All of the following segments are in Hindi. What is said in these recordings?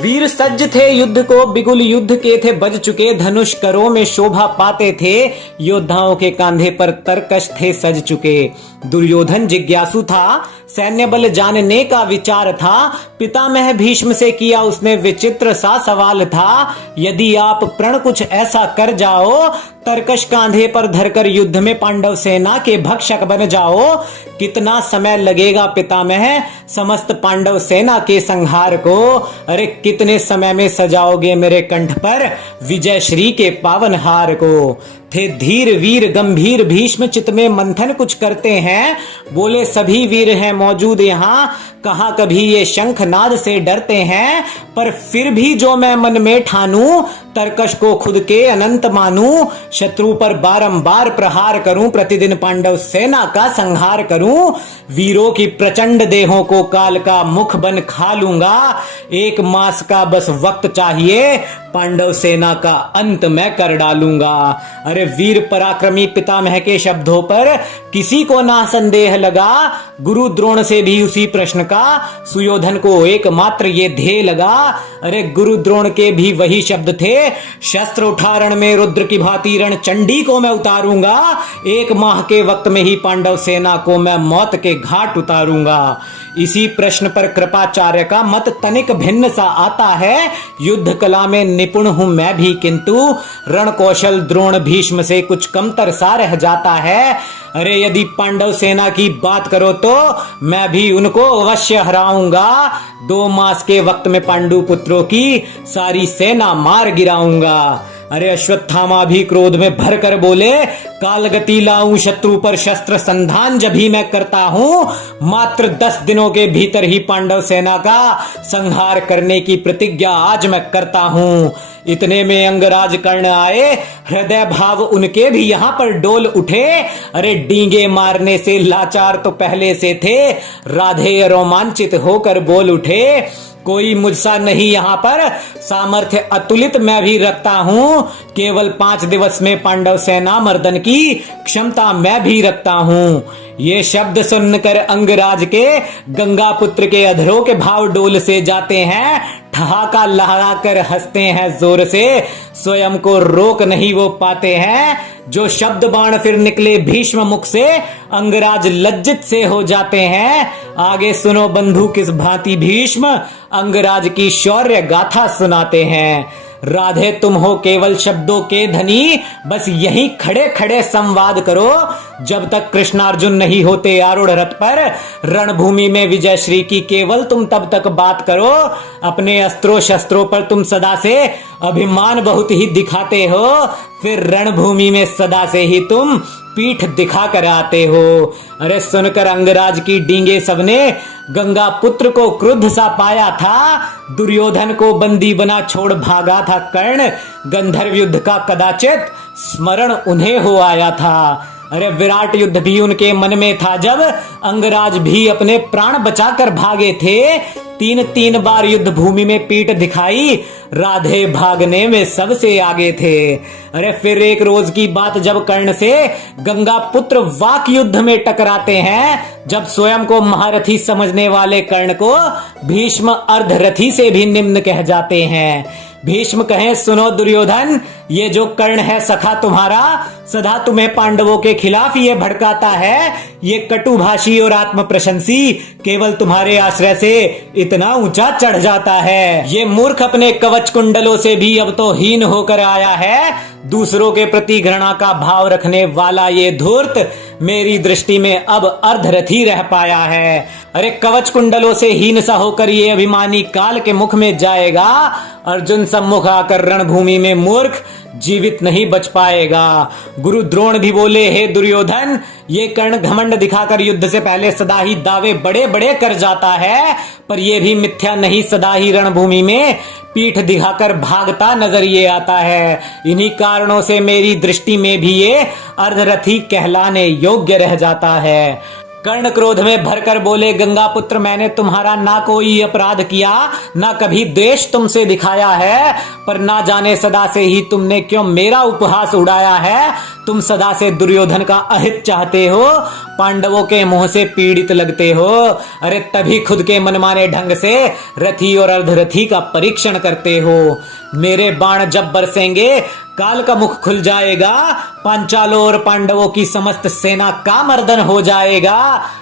वीर सज्ज थे युद्ध को, बिगुल युद्ध के थे बज चुके, धनुष करों में शोभा पाते थे, योद्धाओं के कांधे पर तरकश थे सज चुके। दुर्योधन जिज्ञासु था, सैन्य बल जानने का विचार था, पितामह भीष्म से किया उसने विचित्र सा सवाल था, यदि आप प्रण कुछ ऐसा कर जाओ, तरकश कांधे पर धरकर युद्ध में पांडव सेना के भक्षक बन जाओ, कितना समय लगेगा पितामह समस्त पांडव सेना के संहार को? अरे कितने समय में सजाओगे मेरे कंठ पर विजय श्री के पावन हार को? थे धीर वीर गंभीर भीष्म चित में मंथन कुछ करते हैं, बोले सभी वीर हैं मौजूद यहाँ, कहाँ कभी ये शंखनाद से डरते हैं, पर फिर भी जो मैं मन में ठानूं, तरकश को खुद के अनंत मानूं, शत्रु पर बारंबार प्रहार करूं, प्रतिदिन पांडव सेना का संहार करूं, वीरों की प्रचंड देहों को काल का मुख बन खा लूंगा, 1 मास का बस वक्त चाहिए, पांडव सेना का अंत मैं कर डालूंगा। अरे वीर पराक्रमी पितामह के शब्दों पर किसी को ना संदेह लगा, गुरु द्रोण से भी उसी प्रश्न का सुयोधन को एकमात्र ये ध्येय लगा। अरे गुरु द्रोण के भी वही शब्द थे, शस्त्र उठा रण में रुद्र की भांति रण चंडी को मैं उतारूंगा, 1 माह के वक्त में ही पांडव सेना को मैं मौत के घाट उतारूंगा। इसी प्रश्न पर कृपाचार्य का मत तनिक भिन्न सा आता है, युद्ध कला में निपुण हूं मैं भी, किंतु रण कौशल द्रोण भीष्म से कुछ कमतर सा रह जाता है। अरे यदि पांडव सेना की बात करो तो मैं भी उनको अवश्य हराऊंगा, 2 मास के वक्त में पांडु पुत्रों की सारी सेना मार गिराऊंगा। अरे अश्वत्थामा भी क्रोध में भरकर बोले, कालगति लाऊं शत्रु पर शस्त्र संधान जब ही मैं करता हूं, मात्र 10 दिनों के भीतर ही पांडव सेना का संहार करने की प्रतिज्ञा आज मैं करता हूं। इतने में अंगराज कर्ण आए, हृदय भाव उनके भी यहां पर डोल उठे। अरे डींगे मारने से लाचार तो पहले से थे, राधेय रोमांचित होकर बोल उठे, कोई मुझसा नहीं यहाँ पर सामर्थ्य अतुलित मैं भी रखता हूँ, केवल 5 दिवस में पांडव सेना मर्दन की क्षमता मैं भी रखता हूँ। ये शब्द सुनकर अंगराज के गंगा पुत्र के अधरों के भाव डोल से जाते हैं, ठहाका लहराकर हंसते हैं जोर से, स्वयं को रोक नहीं वो पाते हैं, जो शब्द बाण फिर निकले भीष्म मुख से, अंगराज लज्जित से हो जाते हैं। आगे सुनो बंधु किस भांति भीष्म अंगराज की शौर्य गाथा सुनाते हैं। राधे तुम हो केवल शब्दों के धनी, बस यहीं खड़े खड़े संवाद करो, जब तक कृष्णार्जुन नहीं होते आरूढ़ रथ पर, रणभूमि में विजय श्री की केवल तुम तब तक बात करो, अपने अस्त्रों शस्त्रों पर तुम सदा से अभिमान बहुत ही दिखाते हो, फिर रणभूमि में सदा से ही तुम पीठ दिखा कर आते हो। अरे सुनकर अंगराज की डींगे सबने गंगा पुत्र को क्रुद्ध सा पाया था, दुर्योधन को बंदी बना छोड़ भागा था कर्ण, गंधर्व युद्ध का कदाचित स्मरण उन्हें हो आया था। अरे विराट युद्ध भी उनके मन में था, जब अंगराज भी अपने प्राण बचाकर भागे थे, 3 बार युद्ध भूमि में पीठ दिखाई, राधे भागने में सबसे आगे थे। अरे फिर एक रोज की बात, जब कर्ण से गंगा पुत्र वाक युद्ध में टकराते हैं, जब स्वयं को महारथी समझने वाले कर्ण को भीष्म अर्धरथी से भी निम्न कह जाते हैं। भीष्म कहें, सुनो दुर्योधन, ये जो कर्ण है सखा तुम्हारा, सदा तुम्हें पांडवों के खिलाफ ये भड़काता है, ये कटुभाषी और आत्म प्रशंसी केवल तुम्हारे आश्रय से इतना ऊंचा चढ़ जाता है। ये मूर्ख अपने कवच कुंडलों से भी अब तो हीन होकर आया है, दूसरों के प्रति घृणा का भाव रखने वाला ये धूर्त मेरी दृष्टि में अब अर्धरथी रह पाया है। अरे कवच कुंडलों से हीन सा होकर ये अभिमानी काल के मुख में जाएगा, अर्जुन सम्मुख आकर रणभूमि में मूर्ख जीवित नहीं बच पाएगा। गुरु द्रोण भी बोले, हे दुर्योधन, ये कर्ण घमंड दिखाकर युद्ध से पहले सदा ही दावे बड़े बड़े कर जाता है, पर यह भी मिथ्या नहीं, सदा ही रणभूमि में पीठ दिखाकर भागता नजर ये आता है। इन्हीं कारणों से मेरी दृष्टि में भी ये अर्धरथी कहलाने योग्य रह जाता है। कर्ण क्रोध में भरकर बोले, गंगा पुत्र, मैंने तुम्हारा ना कोई अपराध किया, ना कभी द्वेष तुमसे दिखाया है, पर ना जाने सदा से ही तुमने क्यों मेरा उपहास उड़ाया है। तुम सदा से दुर्योधन का अहित चाहते हो, पांडवों के मुंह से पीड़ित लगते हो। अरे तभी खुद के मनमाने ढंग से रथी और अर्धरथी का परीक्षण करते हो। मेरे बाण जब बरसेंगे काल का मुख खुल जाएगा, पांचालों और पांडवों की समस्त सेना का मर्दन हो जाएगा।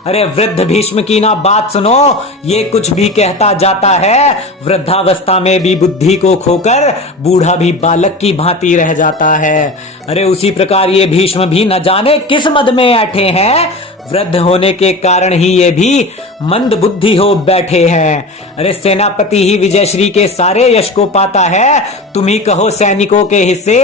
अरे वृद्ध भीष्म की ना बात सुनो, ये कुछ भी कहता जाता है, वृद्धावस्था में भी बुद्धि को खोकर बूढ़ा भी बालक की भांति रह जाता है। अरे उसी प्रकार ये भीष्म भी न जाने किस मद में ऐठे हैं, वृद्ध होने के कारण ही ये भी मंद बुद्धि हो बैठे हैं। अरे सेनापति ही विजयश्री के सारे यश को पाता है, तुम ही कहो सैनिकों के हिस्से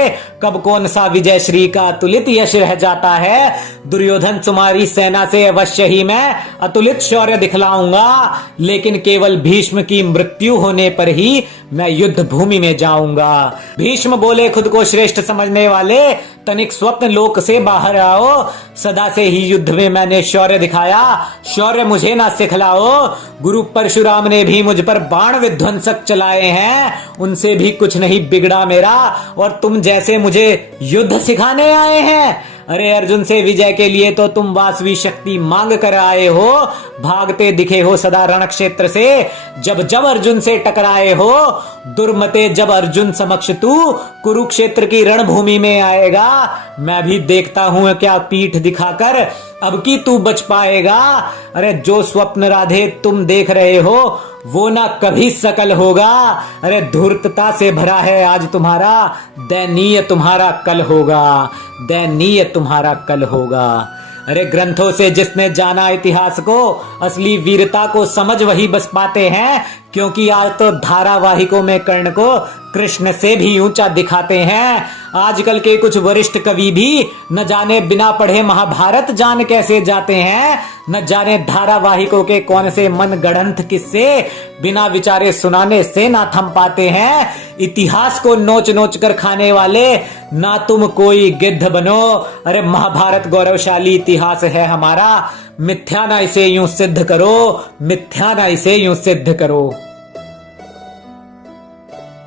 कब कौन सा विजयश्री का अतुलित यश रह जाता है। दुर्योधन तुम्हारी सेना से अवश्य ही मैं अतुलित शौर्य दिखलाऊंगा, लेकिन केवल भीष्म की मृत्यु होने पर ही मैं युद्ध भूमि में जाऊंगा। भीष्म बोले, खुद को श्रेष्ठ समझने वाले तनिक स्वप्न लोक से बाहर आओ। सदा से ही युद्ध में मैंने शौर्य दिखाया, शौर्य मुझे ना सिखलाओ। गुरु परशुराम ने भी मुझ पर बाण विध्वंसक चलाए हैं, उनसे भी कुछ नहीं बिगड़ा मेरा, और तुम जैसे मुझे युद्ध सिखाने आए हैं। अरे अर्जुन से विजय के लिए तो तुम वासवी शक्ति मांग कर आए हो, भागते दिखे हो सदा रण क्षेत्र से। जब जब अर्जुन से टकराए हो, दुर्मते जब अर्जुन समक्ष तू कुरुक्षेत्र की रणभूमि में आएगा, मैं भी देखता हूं क्या पीठ दिखाकर अब की तू बच पाएगा। अरे जो स्वप्न राधे तुम देख रहे हो वो ना कभी सकल होगा। अरे धूर्तता से भरा है आज तुम्हारा, दयनीय तुम्हारा कल होगा, दयनीय तुम्हारा कल होगा। अरे ग्रंथों से जिसने जाना इतिहास को, असली वीरता को समझ वही बस पाते हैं, क्योंकि आज तो धारावाहिकों में कर्ण को कृष्ण से भी ऊंचा दिखाते हैं। आजकल के कुछ वरिष्ठ कवि भी न जाने बिना पढ़े महाभारत जान कैसे जाते हैं, न जाने धारावाहिकों के कौन से मन गढ़ंत किस्से बिना विचारे सुनाने से ना थम पाते हैं। इतिहास को नोच नोच कर खाने वाले ना तुम कोई गिद्ध बनो। अरे महाभारत गौरवशाली इतिहास है हमारा, मिथ्या ना इसे यूं सिद्ध करो, मिथ्या ना इसे यूं सिद्ध करो।